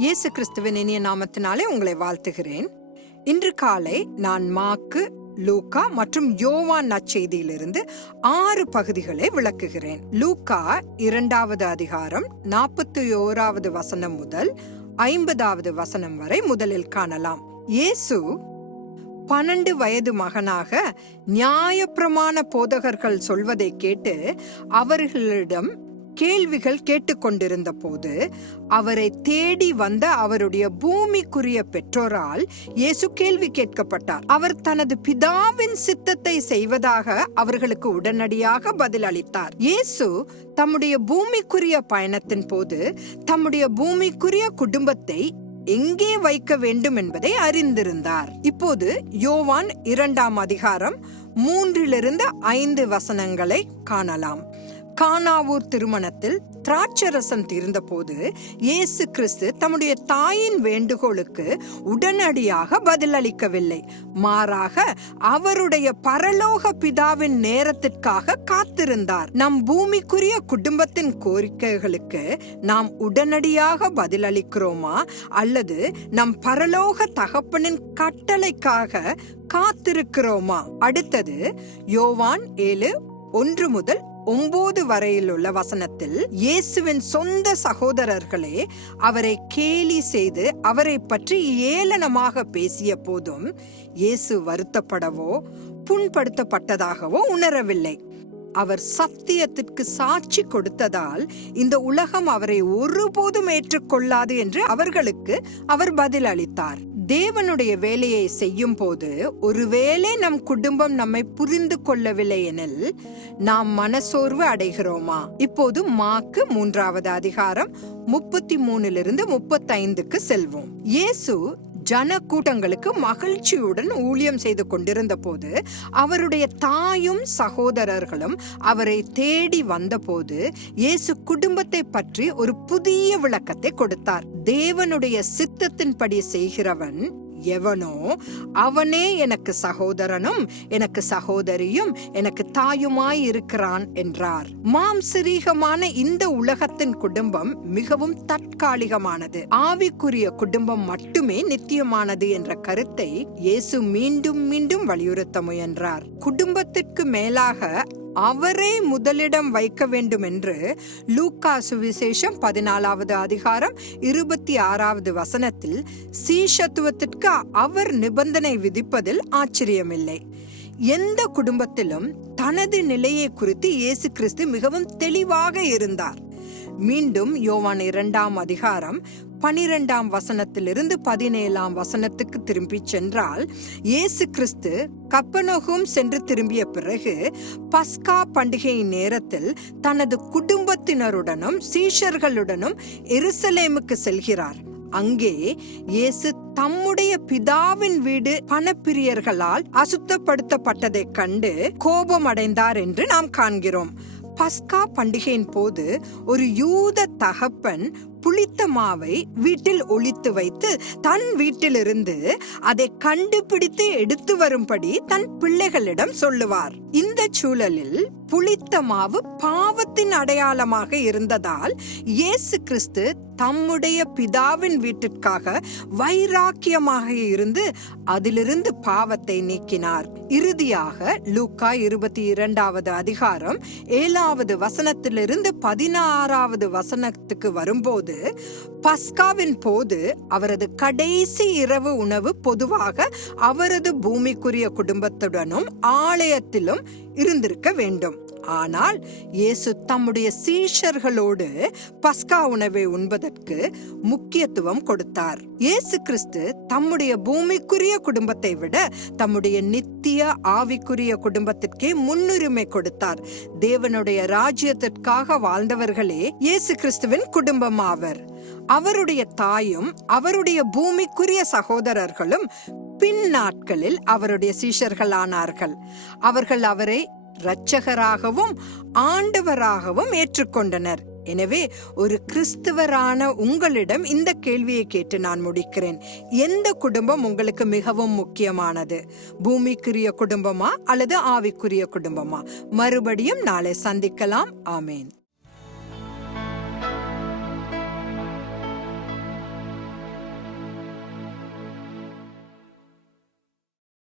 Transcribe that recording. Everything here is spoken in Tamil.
இயேசு கிறிஸ்துவின் இனிய நாமத்தினாலே உங்களை வாழ்த்துகிறேன். இன்று காலை நான் மாக்கு லூக்கா மற்றும் யோவான் நச்செய்தியிலிருந்து ஆறு பகுதிகளை விளக்குகிறேன். லூக்கா இரண்டாவது அதிகாரம் நாற்பத்தி ஓராவது வசனம் முதல் ஐம்பதாவது வசனம் வரை முதலில் காணலாம். இயேசு பன்னெண்டு வயது மகனாக நியாயப்பிரமாண போதகர்கள் சொல்வதை கேட்டு அவர்களிடம் கேள்விகள் கேட்டுக்கொண்டிருந்த போது அவரை தேடி வந்த அவருடைய பூமிக்குரிய பெற்றோரால் இயேசு கேள்வி கேட்கப்பட்டார். அவர் தனது பிதாவின் சித்தத்தை செய்வதாக அவர்களுக்கு உடனடியாக பதில் அளித்தார் இயேசு தம்முடைய பூமிக்குரிய பயணத்தின் போது தம்முடைய பூமிக்குரிய குடும்பத்தை எங்கே வைக்க வேண்டும் என்பதை அறிந்திருந்தார். இப்போது யோவான் இரண்டாம் அதிகாரம் மூன்றிலிருந்து ஐந்து வசனங்களை காணலாம். கானாவூர் திருமணத்தில் திராட்சரசம் தீர்ந்தபோது இயேசு கிறிஸ்து தம்முடைய தாயின் வேண்டுகோளுக்கு உடனடியாக பதிலளிக்கவில்லை. மாறாக அவருடைய பரலோக பிதாவின் நேரத்திற்காக காத்திருந்தார். நம் பூமிக்குரிய குடும்பத்தின் கோரிக்கைகளுக்கு நாம் உடனடியாக பதிலளிக்கிறோமா? அல்லது நம் பரலோக தகப்பனின் கட்டளைக்காக காத்திருக்கிறோமா? அடுத்தது யோவான் ஏழு ஒன்று முதல் ஒன்பது வரையில் உள்ள வசனத்தில் இயேசுவின் சொந்த சகோதரர்களே அவரை கேலி செய்து அவரை பற்றி ஏளனமாக பேசிய போதும் இயேசு வருத்தப்படவோ புண்படுத்தப்பட்டதாகவோ உணரவில்லை. அவர் சத்தியத்திற்கு சாட்சி கொடுத்ததால் இந்த உலகம் அவரை ஒருபோதும் ஏற்றுக்கொள்ளாது என்று அவர்களுக்கு அவர் பதில் அளித்தார் தேவனுடைய வேலையை செய்யும் போது ஒருவேளை நம் குடும்பம் நம்மை புரிந்து கொள்ளவில்லை எனில் நாம் மனசோர்வு அடைகிறோமா? இப்போது மாக்கு மூன்றாவது அதிகாரம் முப்பத்தி மூணிலிருந்து முப்பத்தைந்துக்கு செல்வோம். இயேசு ஜன கூட்டங்களுக்கு மகிழ்ச்சியுடன் ஊழியம் செய்து கொண்டிருந்த போது அவருடைய தாயும் சகோதரர்களும் அவரை தேடி வந்தபோது இயேசு குடும்பத்தை பற்றி ஒரு புதிய விளக்கத்தை கொடுத்தார். தேவனுடைய சித்தத்தின்படி செய்கிறவன் எவனோ அவனே எனக்கு சகோதரனும் எனக்கு சகோதரியும் எனக்கு தாயுமாய் இருக்கிறான் என்றார். மாம்சரீகமான இந்த உலகத்தின் குடும்பம் மிகவும் தற்காலிகமானது. ஆவிக்குரிய குடும்பம் மட்டுமே நித்தியமானது என்ற கருத்தை இயேசு மீண்டும் மீண்டும் வலியுறுத்த முயன்றார். குடும்பத்திற்கு மேலாக அவரே முதலிடம் வைக்க வேண்டும் என்று லூக்கா சுவிசேஷம் பதினாலாவது அதிகாரம் இருபத்தி ஆறாவது வசனத்தில் சீஷத்துவத்திற்கு அவர் நிபந்தனை விதிப்பதில் ஆச்சரியமில்லை. எந்த குடும்பத்திலும் தனது நிலையை குறித்து இயேசு கிறிஸ்து மிகவும் தெளிவாக இருந்தார். மீண்டும் யோவான் இரண்டாம் அதிகாரம் பனிரெண்டாம் வசனத்திலிருந்து பதினேழாம் வசனத்துக்கு திரும்பி சென்றால் இயேசு கிறிஸ்து கப்பனோகும் சென்று திரும்பிய பிறகு பஸ்கா பண்டிகையின் நேரத்தில் தனது குடும்பத்தினருடனும் சீஷர்களுடனும் எருசலேமுக்கு செல்கிறார். அங்கே இயேசு தம்முடைய பிதாவின் வீடு பணப்பிரியர்களால் அசுத்தப்படுத்தப்பட்டதைக் கண்டு கோபம் அடைந்தார் என்று நாம் காண்கிறோம். பஸ்கா பண்டிகையின் போது ஒரு யூத தகப்பன் புளித்த மாவை வீட்டில் ஒளித்து வைத்து தன் வீட்டிலிருந்து அதை கண்டுபிடித்து எடுத்து வரும்படி தன் பிள்ளைகளிடம் சொல்லுவார். இந்த சூழலில் புளித்த மாவு பாவத்தின் அடையாளமாக இருந்ததால் இயேசு கிறிஸ்து தம்முடைய பிதாவின் வீட்டிற்காக வைராக்கியமாக இருந்து அதிலிருந்து பாவத்தை நீக்கினார். இறுதியாக லூக்கா இருபத்தி இரண்டாவது அதிகாரம் ஏழாவது வசனத்திலிருந்து பதினாறாவது வசனத்துக்கு வரும்போது பஸ்காவின் போது அவரது கடைசி இரவு உணவு பொதுவாக அவரது பூமிக்குரிய குடும்பத்துடனும் ஆலயத்திலும் இருந்திருக்க வேண்டும். ஆனால் இயேசு தம்முடைய சீஷர்களோடு பஸ்கா உணவை உண்பதற்கு முக்கியத்துவம் கொடுத்தார். இயேசு கிறிஸ்து தம்முடைய பூமிக்குரிய குடும்பத்தை விட தம்முடைய நித்திய ஆவிக்குரிய குடும்பத்திற்கே முன்னுரிமை கொடுத்தார். தேவனுடைய ராஜ்யத்திற்காக வாழ்ந்தவர்களே இயேசு கிறிஸ்துவின் குடும்பம் ஆவர் அவருடைய தாயும் அவருடைய பூமிக்குரிய சகோதரர்களும் பின் நாட்களில் அவருடைய சீஷர்களானார்கள். அவர்கள் அவரை இரட்சகராகவும் ஆண்டவராகவும் ஏற்றுக்கொண்டனர். எனவே ஒரு கிறிஸ்துவரான உங்களிடம் இந்த கேள்வியை கேட்டு நான் முடிக்கிறேன். எந்த குடும்பம் உங்களுக்கு மிகவும் முக்கியமானது? பூமிக்குரிய குடும்பமா அல்லது ஆவிக்குரிய குடும்பமா? மறுபடியும் நாளை சந்திக்கலாம். ஆமேன்.